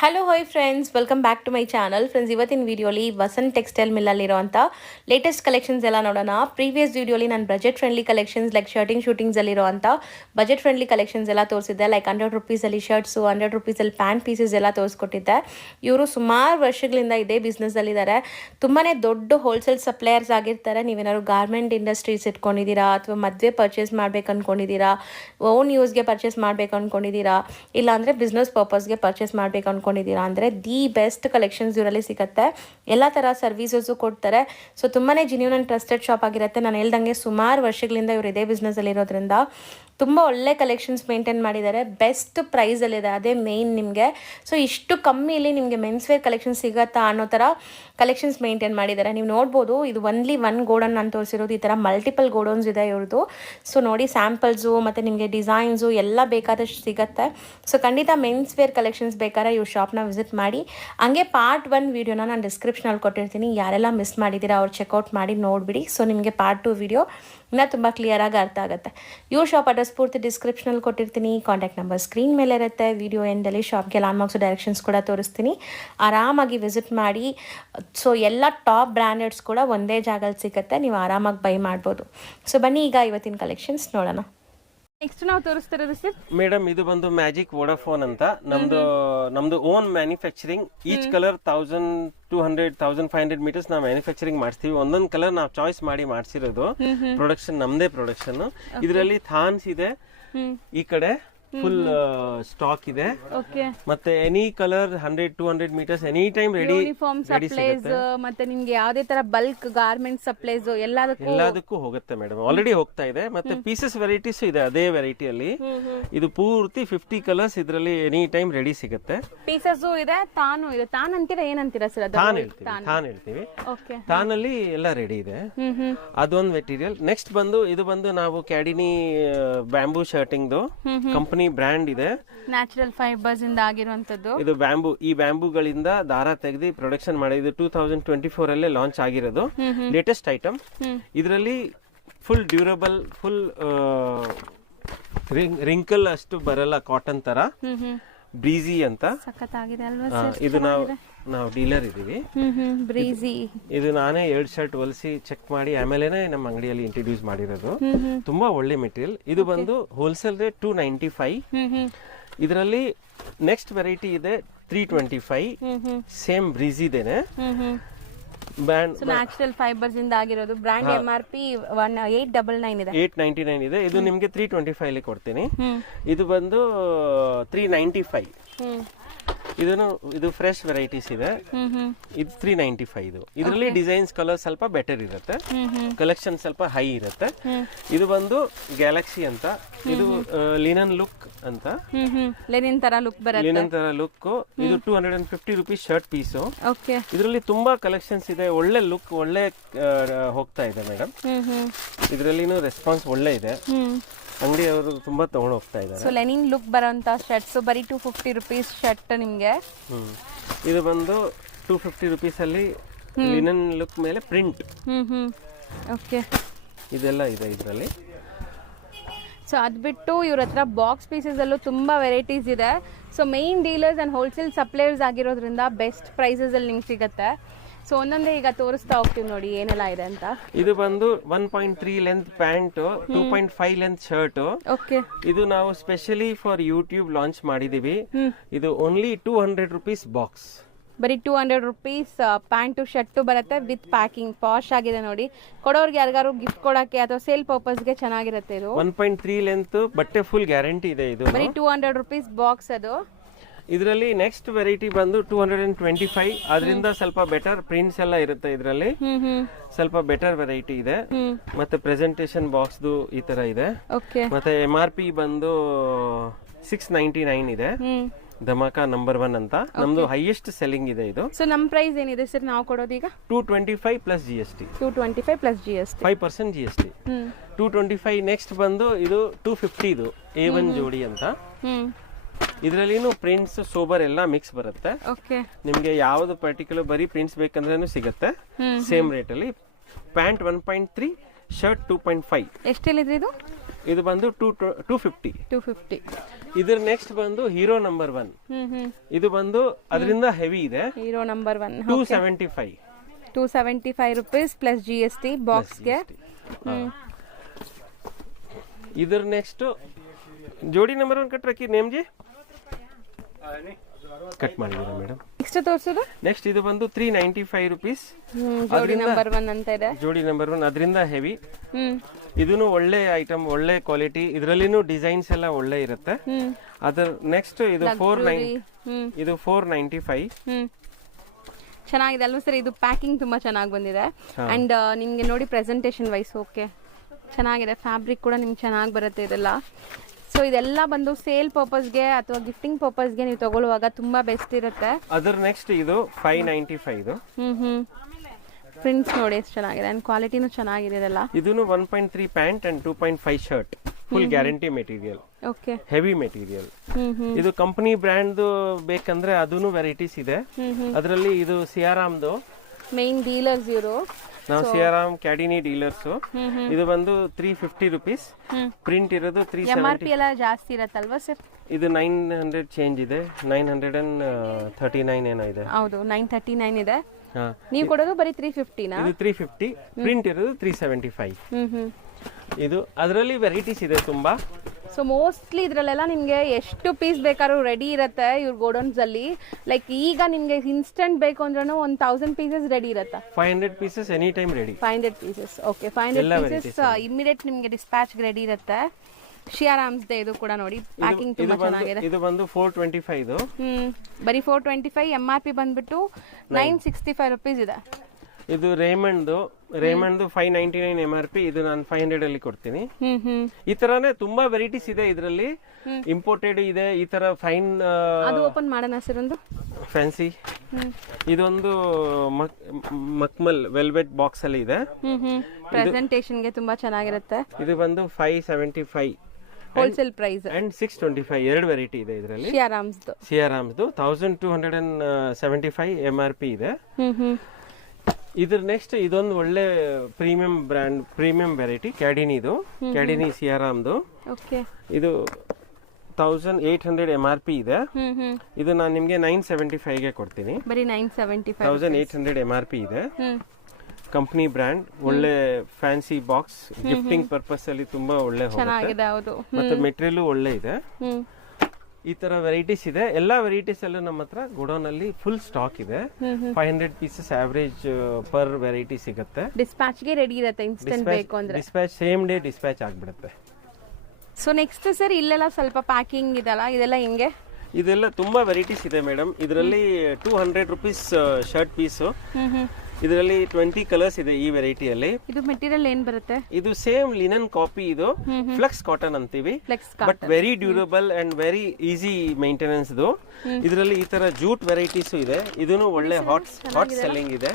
Hello hi friends, welcome back to my channel. Friends, ಇವತ್ತಿನ ವಿಡಿಯೋಲಿ Vasant textile ಮಿಲ್ಲಲ್ಲಿರೋಂಥ latest collections ಎಲ್ಲ ನೋಡೋಣ. ಪ್ರೀವಿಯಸ್ ವಿಡಿಯೋಲಿ ನಾನು ಬಜೆಟ್ ಫ್ರೆಂಡ್ಲಿ ಕಲೆಕ್ಷನ್ಸ್ ಲೈಕ್ ಶೂಟಿಂಗ್ಸಲ್ಲಿರೋಂಥ ಬಜೆಟ್ ಫ್ರೆಂಡ್ಲಿ ಕಲೆಕ್ಷನ್ಸ್ ಎಲ್ಲ ತೋರಿಸಿದ್ದೆ. ಲೈಕ್ 100 ರುಪೀಸಲ್ಲಿ ಶರ್ಟ್ಸು, 100 ರುಪೀಸಲ್ಲಿ ಪ್ಯಾಂಟ್ ಪೀಸಸ್ ಎಲ್ಲ ತೋರಿಸ್ಕೊಟ್ಟಿದ್ದೆ. ಇವರು ಸುಮಾರು ವರ್ಷಗಳಿಂದ ಇದೇ ಬಿಸ್ನೆಸ್ಸಲ್ಲಿದ್ದಾರೆ. ತುಂಬಾ ದೊಡ್ಡ ಹೋಲ್ಸೇಲ್ ಸಪ್ಲೈಯರ್ಸ್ ಆಗಿರ್ತಾರೆ. ನೀವೇನಾದ್ರು ಗಾರ್ಮೆಂಟ್ ಇಂಡಸ್ಟ್ರೀಸ್ ಇಟ್ಕೊಂಡಿದ್ದೀರಾ, ಅಥವಾ ಮದುವೆ ಪರ್ಚೇಸ್ ಮಾಡ್ಬೇಕು ಅಂದ್ಕೊಂಡಿದ್ದೀರಾ, ಓನ್ ಯೂಸ್ಗೆ ಪರ್ಚೇಸ್ ಮಾಡ್ಬೇಕು ಅಂದ್ಕೊಂಡಿದ್ದೀರಾ, ಇಲ್ಲಾಂದರೆ ಬಿಸ್ನೆಸ್ ಪರ್ಪಸ್ಗೆ ಪರ್ಚೇಸ್ ಮಾಡ್ಬೇಕು ಅಂದ್ಕೊಂಡಿದ್ದೀರಾ ಅಂದರೆ ದಿ ಬೆಸ್ಟ್ ಕಲೆಕ್ಷನ್ಸ್ ಇವರಲ್ಲಿ ಸಿಗುತ್ತೆ. ಎಲ್ಲ ಥರ ಸರ್ವೀಸಸ್ಸು ಕೊಡ್ತಾರೆ. ಸೊ ತುಂಬಾ ಜೆನ್ಯೂನ್ ಆ್ಯಂಡ್ ಟ್ರಸ್ಟೆಡ್ ಶಾಪ್ ಆಗಿರುತ್ತೆ. ನಾನು ಹೇಳ್ದಂಗೆ ಸುಮಾರು ವರ್ಷಗಳಿಂದ ಇವರು ಇದೇ ಬಿಸ್ನೆಸ್ಸಲ್ಲಿ ಇರೋದ್ರಿಂದ ತುಂಬ ಒಳ್ಳೆ ಕಲೆಕ್ಷನ್ಸ್ ಮೇಂಟೈನ್ ಮಾಡಿದ್ದಾರೆ. ಬೆಸ್ಟ್ ಪ್ರೈಸಲ್ಲಿದೆ, ಅದೇ ಮೇಯ್ನ್ ನಿಮಗೆ. ಸೊ ಇಷ್ಟು ಕಮ್ಮಿಲಿ ನಿಮಗೆ ಮೆನ್ಸ್ವೇರ್ ಕಲೆಕ್ಷನ್ಸ್ ಸಿಗುತ್ತಾ ಅನ್ನೋ ಥರ ಕಲೆಕ್ಷನ್ಸ್ ಮೇಂಟೈನ್ ಮಾಡಿದ್ದಾರೆ. ನೀವು ನೋಡ್ಬೋದು, ಇದು ಒನ್ಲಿ ಒನ್ ಗೋಡನ್ ನಾನು ತೋರಿಸಿರೋದು. ಈ ಥರ ಮಲ್ಟಿಪಲ್ ಗೋಡೌನ್ಸ್ ಇದೆ ಇವ್ರದ್ದು. ಸೊ ನೋಡಿ, ಸ್ಯಾಂಪಲ್ಸು ಮತ್ತು ನಿಮಗೆ ಡಿಸೈನ್ಸು ಎಲ್ಲ ಬೇಕಾದಷ್ಟು ಸಿಗುತ್ತೆ. ಸೊ ಖಂಡಿತ ಮೆನ್ಸ್ವೇರ್ ಕಲೆಕ್ಷನ್ಸ್ ಬೇಕಾದ್ರೆ ಇವ್ರ ಶಾಪ್ನ ವಿಸಿಟ್ ಮಾಡಿ. ಹಂಗೆ ಪಾರ್ಟ್ 1 ವೀಡಿಯೋನ ನಾನು ಡಿಸ್ಕ್ರಿಪ್ಷನಲ್ಲಿ ಕೊಟ್ಟಿರ್ತೀನಿ. ಯಾರೆಲ್ಲ ಮಿಸ್ ಮಾಡಿದ್ದೀರಾ ಅವ್ರು ಚೆಕ್ಔಟ್ ಮಾಡಿ ನೋಡಿಬಿಡಿ. ಸೊ ನಿಮಗೆ ಪಾರ್ಟ್ 2 ವೀಡಿಯೋ ಇನ್ನೂ ತುಂಬ ಕ್ಲಿಯರಾಗಿ ಅರ್ಥ ಆಗುತ್ತೆ. ಇವ್ರ ಶಾಪ್ ಅಡ್ರೆಸ್ ಪೂರ್ತಿ ಡಿಸ್ಕ್ರಿಪ್ಷನಲ್ಲಿ ಕೊಟ್ಟಿರ್ತೀನಿ. ಕಾಂಟ್ಯಾಕ್ಟ್ ನಂಬರ್ ಸ್ಕ್ರೀನ್ ಮೇಲೆ ಇರುತ್ತೆ. ವಿಡಿಯೋ ಎಂಡಲ್ಲಿ ಶಾಪ್ಗೆ ಲ್ಯಾಂಡ್ಮಾರ್ಕ್ಸ್ ಡೈರೆಕ್ಷನ್ಸ್ ಕೂಡ ತೋರಿಸ್ತೀನಿ. ಆರಾಮಾಗಿ ವಿಸಿಟ್ ಮಾಡಿ. ಸೊ ಎಲ್ಲ ಟಾಪ್ ಬ್ರ್ಯಾಂಡೆಡ್ಸ್ ಕೂಡ ಒಂದೇ ಜಾಗದಲ್ಲಿ ಸಿಗುತ್ತೆ. ನೀವು ಆರಾಮಾಗಿ ಬೈ ಮಾಡ್ಬೋದು. ಸೊ ಬನ್ನಿ, ಈಗ ಇವತ್ತಿನ ಕಲೆಕ್ಷನ್ಸ್ ನೋಡೋಣ. ನೆಕ್ಸ್ಟ್ ನಾವು ತೋರಿಸ್ತಿರೋದು ಸರ್ ಮೇಡಮ್, ಇದು ಬಂದು ಮ್ಯಾಜಿಕ್ ವೋಡಾಫೋನ್ ಅಂತ ನಮ್ದು own manufacturing. Each colour 1200-1500 metres ನಾವು ಮ್ಯಾನುಫ್ಯಾಕ್ಚರಿಂಗ್ ಮಾಡಿಸ್ತೀವಿ. ಒಂದೊಂದು ಕಲರ್ ನಾವು ಚಾಯ್ಸ್ ಮಾಡಿ ಮಾಡಿಸಿರೋದು. ಪ್ರೊಡಕ್ಷನ್ ನಮ್ದೇ ಪ್ರೊಡಕ್ಷನ್. ಇದರಲ್ಲಿ ಥಾನ್ಸ್ ಇದೆ, ಈ ಕಡೆ ಫುಲ್ ಸ್ಟಾಕ್ ಇದೆ. ಮತ್ತೆ any colour 100-200 metres any time ready supplies, ಮತ್ತೆ ನಿಮ್ಗೆ ಯಾವ್ದೇ ತರ ಬಲ್ಕ್ ಗಾರ್ಮೆಂಟ್ ಸಪ್ಲೈಸ್ ಎಲ್ಲದಕ್ಕೂ ಹೋಗುತ್ತೆ ಮೇಡಮ್. ಆಲ್ರೆಡಿ ಹೋಗ್ತಾ ಇದೆ. ಮತ್ತೆ ಪೀಸಸ್ ವೆರೈಟೀಸ್ ಇದೆ ಅದೇ ವೆರೈಟಿಯಲ್ಲಿ. ಇದು ಪೂರ್ತಿ 50 ಕಲರ್ಸ್ ಇದರಲ್ಲಿ ಎನಿ ಟೈಮ್ ರೆಡಿ ಸಿಗುತ್ತೆ. ಪೀಸಸ್ ಇದೆ, ತಾನು ಇದೆ. ತಾನ್ ಅಂತೀರಾ, ಏನಂತೀರಾ ಸರ್? ತಾನ್ ಹೇಳ್ತೀವಿ. ತಾನಲ್ಲಿ ಎಲ್ಲ ರೆಡಿ ಇದೆ. ಅದೊಂದು ಮೆಟೀರಿಯಲ್. ನೆಕ್ಸ್ಟ್ ಇದು ಬಂದು ನಾವು ಕ್ಯಾಡಿನಿ ಬ್ಯಾಂಬೂ ಶರ್ಟಿಂಗ್ ಕಂಪನಿ ಬ್ರ್ಯಾಂಡ್ ಇದೆ. ನ್ಯಾಚುರಲ್ ಫೈಬರ್ಸ್ ಇಂದ ಆಗಿರುವಂತದ್ದು. ಇದು ಬ್ಯಾಂಬೂ, ಈ ಬ್ಯಾಂಬೂಗಳಿಂದ ದಾರ ತೆಗೆದು ಪ್ರೊಡಕ್ಷನ್ ಮಾಡಿದ್ದು 2024 ಅಲ್ಲೇ ಲಾಂಚ್ ಆಗಿರೋದು. Latest item. ಇದರಲ್ಲಿ ಫುಲ್ ಡ್ಯೂರಬಲ್, ಫುಲ್ ರಿಂಕಲ್ ಅಷ್ಟು ಬರಲ್ಲ, ಕಾಟನ್ ತರ. ಬ್ರೀಜಿ ಅಂತ ಇದು ನಾವು ಡೀಲರ್ ಇದೀವಿ. ಬ್ರೀಜಿ ಇದು ನಾನೇ 2 ಶರ್ಟ್ ಹೊಲಿಸಿ ಚೆಕ್ ಮಾಡಿ ಆಮೇಲೆ ನಮ್ಮ ಅಂಗಡಿಯಲ್ಲಿ ಇಂಟ್ರೊಡ್ಯೂಸ್ ಮಾಡಿರೋದು. ತುಂಬಾ ಒಳ್ಳೆ ಮೆಟೀರಿಯಲ್. ಇದು ಬಂದು ಹೋಲ್ಸೇಲ್ ರೇಟ್ 295. ಇದರಲ್ಲಿ ನೆಕ್ಸ್ಟ್ ವೆರೈಟಿ ಇದೆ 325. ಸೇಮ್ ಬ್ರೀಜಿದೇನೆ. ನ್ಯಾಚುರಲ್ ಫೈಬರ್ಸ್ ಇಂದ ಆಗಿರೋದು. ಬ್ರ್ಯಾಂಡ್ MRP 899 ಇದೆ. 899 ಇದೆ. ಇದು ನಿಮ್ಗೆ 325 ಅಲ್ಲಿ ಕೊಡ್ತೀನಿ. ಇದು ಬಂದು 395. ಇದು ಫ್ರೆಶ್ ವೆರೈಟೀಸ್ ಇದೆ. ಇದು 395. ಇದರಲ್ಲಿ ಡಿಸೈನ್ಸ್ ಕಲರ್ ಸ್ವಲ್ಪ ಬೆಟರ್ ಇರುತ್ತೆ. ಕಲೆಕ್ಷನ್ ಸ್ವಲ್ಪ ಹೈ ಇರುತ್ತೆ. ಇದು ಬಂದು ಗ್ಯಾಲಕ್ಸಿ ಅಂತ. ಇದು ಲಿನನ್ ಲುಕ್ ಅಂತ. ಲಿನನ್ ತರ ಲುಕ್ ಬರುತ್ತೆ. ಲಿನನ್ ತರ ಲುಕ್. ಇದು 250 ರುಪೀಸ್ ಶರ್ಟ್ ಪೀಸು. ಇದರಲ್ಲಿ ತುಂಬಾ ಕಲೆಕ್ಷನ್ಸ್ ಇದೆ. ಒಳ್ಳೆ ಲುಕ್, ಒಳ್ಳೆ ಹೋಗ್ತಾ ಇದೆ ಮೇಡಮ್. ಇದರಲ್ಲಿನೂ ರೆಸ್ಪಾನ್ಸ್ ಒಳ್ಳೆ ಇದೆ. ಅಂಗಡಿಯವರು ತುಂಬಾ ತಗೊಂಡು ಹೋಗ್ತಾ ಇದ್ದಾರೆ. ಸೊ ಲೆನಿನ್ ಲುಕ್ ಬರೋಂತ ಶರ್ಟ್ಸ್ ಬರೀ 250 ರುಪೀಸ್ ಶರ್ಟ್ ನಿಮ್ಗೆ. ಇದು ಬಂದು 250 ರುಪೀಸ್ ಅಲ್ಲಿ ಲಿನನ್ ಲುಕ್ ಮೇಲೆ ಪ್ರಿಂಟ್. ಓಕೆ, ಇದೆಲ್ಲ ಇದೆ ಇದರಲ್ಲಿ. ಸೊ ಅದು ಬಿಟ್ಟು ಇವ್ರ ಹತ್ರ ಬಾಕ್ಸ್ ಪೀಸಸ್ ಅಲ್ಲೂ ತುಂಬಾ ವೆರೈಟೀಸ್ ಇದೆ. So main dealers and wholesale suppliers ಆಗಿರೋದ್ರಿಂದ ಬೆಸ್ಟ್ ಪ್ರೈಸಸ್ ಅಲ್ಲಿ ನಿಮ್ಗೆ ಸಿಗುತ್ತೆ. ಸೊ ಒಂದೊಂದೇ ಈಗ ತೋರಿಸ್ತಾ ಹೋಗ್ತೀವಿ ನೋಡಿ ಏನೆಲ್ಲ ಇದೆ ಅಂತ. ಇದು ಬಂದು 1.3 length pant, 2.5 length shirt. Okay, ಇದು ನಾವು ಸ್ಪೆಷಲಿ ಫಾರ್ ಯೂಟ್ಯೂಬ್ ಲಾಂಚ್ ಮಾಡಿದೀವಿ. ಇದು ಓನ್ಲಿ 200 ರುಪೀಸ್ ಬಾಕ್ಸ್. ಬರೀ 200 ರುಪೀಸ್ ಪ್ಯಾಂಟು ಶರ್ಟು ಬರುತ್ತೆ ವಿತ್ ಪ್ಯಾಕಿಂಗ್. ಪಾಶ್ ಆಗಿದೆ ನೋಡಿ. ಕೊಡೋರ್ಗೆ ಯಾರಿಗಾರು ಗಿಫ್ಟ್ ಕೊಡಕ್ಕೆ ಅಥವಾ ಸೇಲ್ ಪರ್ಪಸ್ಗೆ ಚೆನ್ನಾಗಿರುತ್ತೆ. ಇದು 1.3 ಲೆಂತ್ ಬಟ್ಟೆ, ಫುಲ್ ಗ್ಯಾರಂಟಿ ಇದೆ. ಇದು ಬರೀ 200 ರುಪೀಸ್ ಬಾಕ್ಸ್. ಅದು ಇದರಲ್ಲಿ ನೆಕ್ಸ್ಟ್ ವೆರೈಟಿ ಬಂದು 225. ಅದರಿಂದ ಸ್ವಲ್ಪ ಬೆಟರ್ ಪ್ರಿಂಟ್ಸ್ ಎಲ್ಲ ಇರುತ್ತೆ. ಇದರಲ್ಲಿ ಸ್ವಲ್ಪ ಬೆಟರ್ ವೆರೈಟಿ ಇದೆ. ಮತ್ತೆ ಪ್ರೆಸೆಂಟೇಶನ್ ಬಾಕ್ಸ್ ಈ ತರ ಇದೆ. ಮತ್ತೆ MRP ಬಂದು 699 ಇದೆ. ಧಮಾಕ ನಂಬರ್ 1 ಅಂತ ನಮ್ದು ಹೈಯೆಸ್ಟ್ ಸೆಲ್ಲಿಂಗ್ ಇದೆ ಇದು. ಸೊ ನಮ್ ಪ್ರೈಸ್ ಏನಿದೆ ಸರ್ ನಾವು ಕೊಡೋದೀಗ? 225 plus GST. 225 plus GST, 5% GST. 225. Next ಬಂದು ಇದು 250 ಇದು A1 ಜೋಡಿ ಅಂತ. ಇದರಲ್ಲಿನೂ ಪ್ರಿಂಟ್ಸ್ ಸೋಬರ್ ಎಲ್ಲ ಮಿಕ್ಸ್ ಬರುತ್ತೆ. ನಿಮ್ಗೆ ಯಾವ್ದು ಪರ್ಟಿಕ್ಯುಲರ್ ಬರೀ ಪ್ರಿಂಟ್ಸ್ ಬೇಕಂದ್ರೂ ಸಿಗುತ್ತೆ ಸೇಮ್ ರೇಟ್ ಅಲ್ಲಿ. Pant 1.3, shirt 2.5. ಎಷ್ಟೆಲ್ಲಿದೆ ಇದು? ಇದು ಬಂದು 250. 250. ಇದ್ರ ನೆಕ್ಸ್ಟ್ ಬಂದು ಹೀರೋ ನಂಬರ್ 1. ಇದು ಬಂದು ಅದರಿಂದ ಹೆವಿ ಇದೆ. Hero number 1 275. 275 rupees plus GST ಬಾಕ್ಸ್ಗೆ. ಇದ್ರ ನೆಕ್ಸ್ಟ್ ಜೋಡಿ number 1 cut ರಕ್ಕಿ name G cut ಮಾಡಿದ್ದೀರಾ ಮೇಡಮ್. ನೆಕ್ಸ್ಟ್ ತೋರಿಸೋದು ನೆಕ್ಸ್ಟ್ ಇದು ಬಂದು 395 rupees. ಜೋಡಿ ನಂಬರ್ 1 ಅಂತ ಇದೆ. ಜೋಡಿ ನಂಬರ್ 1 ಅದರಿಂದ ಹೆವಿ. ಇದೂನು ಒಳ್ಳೆ ಐಟಮ್, ಒಳ್ಳೆ ಕ್ವಾಲಿಟಿ. ಇದರಲ್ಲಿನೂ ಡಿಸೈನ್ಸ್ ಎಲ್ಲ ಒಳ್ಳೆ ಇರುತ್ತೆ. ಅದರ ನೆಕ್ಸ್ಟ್ ಇದು 495. ಚೆನ್ನಾಗಿದೆ ಅಲ್ವಾ ಸರ್? ಇದು ಪ್ಯಾಕಿಂಗ್ ತುಂಬಾ ಚೆನ್ನಾಗಿ ಬಂದಿದೆ. ಅಂಡ್ ನಿಮ್ಗೆ ನೋಡಿ ಪ್ರೆಸೆಂಟೇಶನ್ ವೈಸ್ ಓಕೆ ಚೆನ್ನಾಗಿದೆ. ಫ್ಯಾಬ್ರಿಕ್ ಕೂಡ ನಿಮ್ಗೆ ಚೆನ್ನಾಗಿ ಬರುತ್ತೆ ಇದೆಲ್ಲ. ಸೊ ಇದೆಲ್ಲ ಬಂದು ಸೇಲ್ ಪರ್ಪಸ್ಗೆ ಅಥವಾ ಗಿಫ್ಟಿಂಗ್ ಪರ್ಪಸ್ಗೆ ನೀವು ತಗೊಳ್ಳುವಾಗ ತುಂಬಾ ಬೆಸ್ಟ್ ಇರುತ್ತೆ. ಅದರ ನೆಕ್ಸ್ಟ್ ಇದು 595. ಪ್ರಿಂಟ್ಸ್ ನೋಡಿ ಎಷ್ಟು ಚೆನ್ನಾಗಿದೆ ಅಂಡ್ ಕ್ವಾಲಿಟಿನೂ ಚೆನ್ನಾಗಿದೆ ಇದೆಲ್ಲ. ಇದೂನು 1.3 pant and 2.5 shirt. Full guarantee material. Okay, heavy material. ಇದು ಕಂಪನಿ ಬ್ರ್ಯಾಂಡ್ ಬೇಕಂದ್ರೆ ಅದೂನು ವೆರೈಟೀಸ್ ಇದೆ. ಅದರಲ್ಲಿ ಇದು ಸಿಯಾರಾಮ್ದು ಮೇನ್ ಡೀಲರ್ಸ್ ಇವರು. ನಾವು ಸಿಯಾರಾಮ್ ಕ್ಯಾಡಿನಿ ಡೀಲರ್ಸ್. ಇದು ಬಂದು 350 rupees. ಪ್ರಿಂಟ್ ಇರೋದು 370. MRP ಎಲ್ಲ ಜಾಸ್ತಿ ಇರತ್ತಲ್ವಾ ಸರ್? ಇದು 900 ಚೇಂಜ್ ಇದೆ. 939 ಏನೋ ಇದೆ. ಹೌದು, 939 ಇದೆ. ನೀವು ಕೊಡೋದು ಬರೀ 350 ನಾ? ಇದು 350. ಪ್ರಿಂಟ್ ಇರೋದು 375. ಇದು ಅದರಲ್ಲಿ ವೆರೈಟೀಸ್ ಇದೆ ತುಂಬಾ. ಸೊ ಮೋಸ್ಟ್ಲಿ ಇದ್ರಲ್ಲೆಲ್ಲ ನಿಮ್ಗೆ ಎಷ್ಟು ಪೀಸ್ ಬೇಕಾದ್ರೂ ರೆಡಿ ಇರುತ್ತೆ ಇವ್ರ ಗೋಡೌನ್ಸ್ ಅಲ್ಲಿ. ಲೈಕ್ ಈಗ ನಿಮ್ಗೆ ಇನ್ಸ್ಟೆಂಟ್ ಬೇಕು ಅಂದ್ರೂ 1000 ಪೀಸಸ್ ರೆಡಿ ಇರುತ್ತೆ. 500 pieces any time ready. 500 pieces okay. 500 pieces immediate ನಿಮ್ಗೆ ಡಿಸ್ಪ್ಯಾಚ್ ರೆಡಿ ಇರುತ್ತೆ. ಶಿಯಾರಾಮ್ಸ್ ದೇ ಇದು ಕೂಡ ನೋಡಿ ಪ್ಯಾಕಿಂಗ್ ತುಂಬಾ ಚೆನ್ನಾಗಿದೆ. ಇದು ಬಂದು 425. ಬರೀ 425. MRP ಬಂದ್ಬಿಟ್ಟು 965 rupees ಇದೆ. ಇದು ರೇಮಂಡ್ 599 MRP. ಇದು ನಾನು 500 ಅಲ್ಲಿ ಕೊಡ್ತೀನಿ. ಈ ತರಾನೇ ತುಂಬಾ ವೆರೈಟೀಸ್ ಇದೆ ಇದರಲ್ಲಿ. ಇಂಪೋರ್ಟೆಡ್ ಇದೆ. ಈ ತರ ಫೈನ್ ಅದು ಓಪನ್ ಮಾಡೋಣ ಸರ್ ಒಂದು ಫ್ಯಾನ್ಸಿ. ಇದೊಂದು ಮಕ್ಮಲ್ ವೆಲ್ವೆಟ್ ಬಾಕ್ಸ್ ಅಲ್ಲಿ ಇದೆ. ಪ್ರೆಸೆಂಟೇಷನ್ ಗೆ ತುಂಬಾ ಚೆನ್ನಾಗಿರುತ್ತೆ. ಇದು ಬಂದು 575 ಹೋಲ್ಸೇಲ್ ಪ್ರೈಸ್ ಅಂಡ್ 625. ಎರಡು ವೆರೈಟಿ ಇದೆ ಇದರಲ್ಲಿ. ಸಿಯಾರಾಮ್ಸ್ 1275 MRP ಇದೆ. ಇದ್ರ ನೆಕ್ಸ್ಟ್ ಇದೊಂದು ಒಳ್ಳೆ ಪ್ರೀಮಿಯಂ ಬ್ರ್ಯಾಂಡ್, ಪ್ರೀಮಿಯಂ ವೆರೈಟಿ ಕ್ಯಾಡಿನಿದು. ಕ್ಯಾಡಿನಿ ಸಿಯಾರಾಮ್ದು. ಇದು 1800 MRP ಇದೆ. ಇದು ನಾನು ನಿಮ್ಗೆ 975 ಗೆ ಕೊಡ್ತೀನಿ. 1800 MRP ಇದೆ. ಕಂಪನಿ ಬ್ರ್ಯಾಂಡ್, ಒಳ್ಳೆ ಫ್ಯಾನ್ಸಿ ಬಾಕ್ಸ್. ಗಿಫ್ಟಿಂಗ್ ಪರ್ಪಸ್ ಅಲ್ಲಿ ತುಂಬಾ ಒಳ್ಳೆ ಮತ್ತೆ ಮೆಟೀರಿಯಲ್ ಒಳ್ಳೆ ಇದೆ. ಈ ತರ ವೆರೈಟೀಸ್ ಇದೆ. ಎಲ್ಲಾ ವೆರೈಟೀಸ್ ಅಲ್ಲೂ ನಮ್ಮ ಹತ್ರ ಗೋಡೌನ್ ಅಲ್ಲಿ ಫುಲ್ ಸ್ಟಾಕ್ ಇದೆ. 500 ಪೀಸಸ್ ಆವರೇಜ್ ಪರ್ ವೆರೈಟಿ ಸಿಗುತ್ತೆ. ಡಿಸ್ಪ್ಯಾಚ್ ಗೆ ರೆಡಿ ಇರುತ್ತೆ. ಇನ್ಸ್ಟೆಂಟ್ ಬೇಕು ಅಂದ್ರೆ ಡಿಸ್ಪ್ಯಾಚ್ ಸೇಮ್ ಡೇ ಡಿಸ್ಪ್ಯಾಚ್ ಆಗ್ಬಿಡುತ್ತೆ. ಸೊ ನೆಕ್ಸ್ಟ್ ಸರ್ ಇಲ್ಲೆಲ್ಲ ಸ್ವಲ್ಪ ಪ್ಯಾಕಿಂಗ್ ಇದಲ್ಲ, ಇದೆಲ್ಲ ಹೆಂಗೆ? ಇದೆಲ್ಲ ತುಂಬಾ ವೆರೈಟೀಸ್ ಇದೆ ಮೇಡಮ್. ಇದರಲ್ಲಿ 200 rupees ಶರ್ಟ್ ಪೀಸು. ಇದರಲ್ಲಿ 20 ಕಲರ್ಸ್ ಇದೆ ಈ ವೆರೈಟಿಯಲ್ಲಿ. ಇದು ಮೆಟೀರಿಯಲ್ ಏನ್ ಬರುತ್ತೆ? ಇದು ಸೇಮ್ ಲಿನನ್ ಕಾಪಿ. ಇದು ಫ್ಲೆಕ್ಸ್ ಕಾಟನ್ ಅಂತೀವಿ. But very durable and very easy maintenance. ಇದರಲ್ಲಿ ಈ ತರ ಜೂಟ್ ವೆರೈಟೀಸ್ ಇದೆ. ಇದೂನು ಒಳ್ಳೆ ಹಾಟ್ ಸೆಲ್ಲಿಂಗ್ ಇದೆ.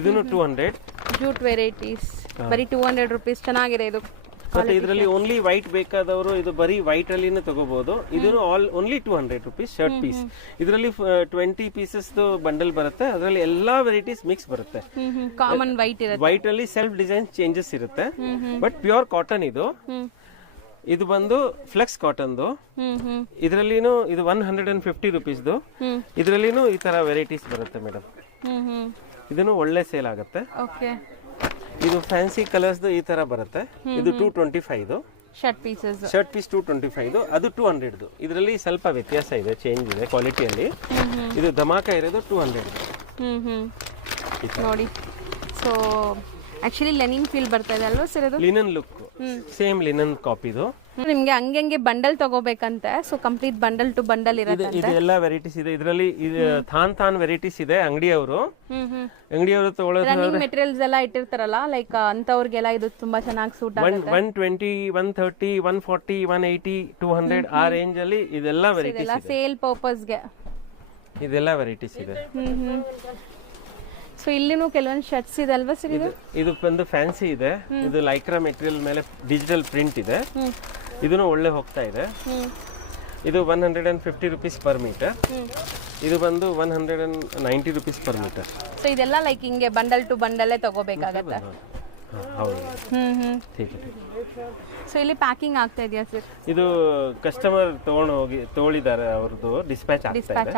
ಇದೂನು 200 ಜೂಟ್ ವೆರೈಟೀಸ್. ಬರೀ 200 rupees. ಚೆನ್ನಾಗಿದೆ ಇದು. ಮತ್ತೆ ಇದರಲ್ಲಿ ಓನ್ಲಿ ವೈಟ್ ಬೇಕಾದವರು ಇದು ಬರೀ ವೈಟ್ ಅಲ್ಲಿನೇ ತಗೋಬಹುದು. ಇದು ಓನ್ಲಿ 200 rupees ಶರ್ಟ್ ಪೀಸ್. ಇದರಲ್ಲಿ 20 ಪೀಸಸ್ ಬಂಡಲ್ ಬರುತ್ತೆ. ಅದರಲ್ಲಿ ಎಲ್ಲಾ ವೆರೈಟೀಸ್ ಮಿಕ್ಸ್ ಬರುತ್ತೆ. ಕಾಮನ್ ವೈಟ್ ಇರುತ್ತೆ. ವೈಟ್ ಅಲ್ಲಿ ಸೆಲ್ಫ್ ಡಿಸೈನ್ ಚೇಂಜಸ್ ಇರುತ್ತೆ. ಬಟ್ ಪ್ಯೂರ್ ಕಾಟನ್ ಇದು. ಇದು ಬಂದು ಫ್ಲೆಕ್ಸ್ ಕಾಟನ್ದು. ಇದರಲ್ಲಿನೂ ಇದು 150 rupees. ಇದರಲ್ಲಿನೂ ಈ ತರ ವೆರೈಟೀಸ್ ಬರುತ್ತೆ ಮೇಡಮ್. ಇದನ್ನು ಒಳ್ಳೆ ಸೇಲ್ ಆಗುತ್ತೆ. ಇದು ಫ್ಯಾನ್ಸಿ ಕಲರ್ಸ್ ಈ ತರ ಬರುತ್ತೆ. ಇದು 225 ಶರ್ಟ್ ಪೀಸಸ್. Shirt piece 225. ಅದು 200. ಇದರಲ್ಲಿ ಸ್ವಲ್ಪ ವ್ಯತ್ಯಾಸ ಇದೆ, ಚೇಂಜ್ ಇದೆ ಕ್ವಾಲಿಟಿಯಲ್ಲಿ. ಇದು ಧಮಾಕ ಇರೋದು 200 ನೋಡಿ. ಸೊ ಆಕ್ಚುಲಿ ಲೆನಿನ್ ಫೀಲ್ ಬರ್ತಾ ಇದೆ ಅಲ್ವಾ ಸರ್? ಅದು ಲಿನನ್ ಲುಕ್, ಸೇಮ್ ಲಿನನ್ ಕಾಪಿದು. ನಿಮ್ಗೆ ಹಂಗೆ ಬಂಡಲ್ ತಗೋಬೇಕಂತೆ. So complete bundle to bundle ಇರುತ್ತೆ. ಇದು ಎಲ್ಲ ವೆರೈಟೀಸ್ ಇದೆ ಇದರಲ್ಲಿ. ಥಾನ್ ವೆರೈಟೀಸ್ ಇದೆ. ಅಂಗಡಿಯವರು ತಗೊಳ್ಳೋದು ಮೆಟೀರಿಯಲ್ಸ್ ಎಲ್ಲ ಇಟ್ಟಿರ್ತಾರಲ್ಲ, ಲೈಕ್ ಅಂತವ್ರಿಗೆಲ್ಲ ಇದು ತುಂಬಾ ಚೆನ್ನಾಗಿ ಸೂಟ್ ಆಗುತ್ತೆ. 120, 130, 140, 180, 200 ಆ ರೇಂಜ್ ಅಲ್ಲಿ ಇದೆಲ್ಲ ವೆರೈಟೀಸ್ ಇದೆ. ಸೇಲ್ ಪರ್ಪಸ್ಗೆ ಇದೆಲ್ಲ ವೆರೈಟೀಸ್ ಇದೆ. ಸೊ ಇಲ್ಲಿನೂ ಕೆಲವೊಂದು ಶರ್ಟ್ಸ್ ಇದೆ ಅಲ್ವಾ ಸರ್? ಇದು ಬಂದು ಫ್ಯಾನ್ಸಿ ಇದೆ. ಇದು ಲೈಕ್ರಾ ಮೆಟೀರಿಯಲ್ ಮೇಲೆ ಡಿಜಿಟಲ್ ಪ್ರಿಂಟ್ ಇದೆ. ಇದನ್ನು ಒಳ್ಳೆ ಹೋಗ್ತಾ ಇದೆ. ಇದು 150 rupees per meter. ಇದು ಬಂದು 190 rupees per meter. ಸೊ ಇದೆಲ್ಲ ಲೈಕ್ ಹಿಂಗೆ ಬಂಡಲ್ ಟು ಬಂಡಲ್ಲೇ ತಗೋಬೇಕಾಗತ್ತೆ. ಹೌದು ಹ್ಞೂ ಸೊ ಇಲ್ಲಿ ಪ್ಯಾಕಿಂಗ್ ಆಗ್ತಾ ಇದೆಯಾ ಸರ್? ಇದು ಕಸ್ಟಮರ್ ತಗೊಂಡು ಹೋಗಿ ತಗೊಳಿದ್ದಾರೆ, ಅವ್ರದ್ದು ಡಿಸ್ಪ್ಯಾಚ್ ಆಗ್ತಾ ಇದೆ.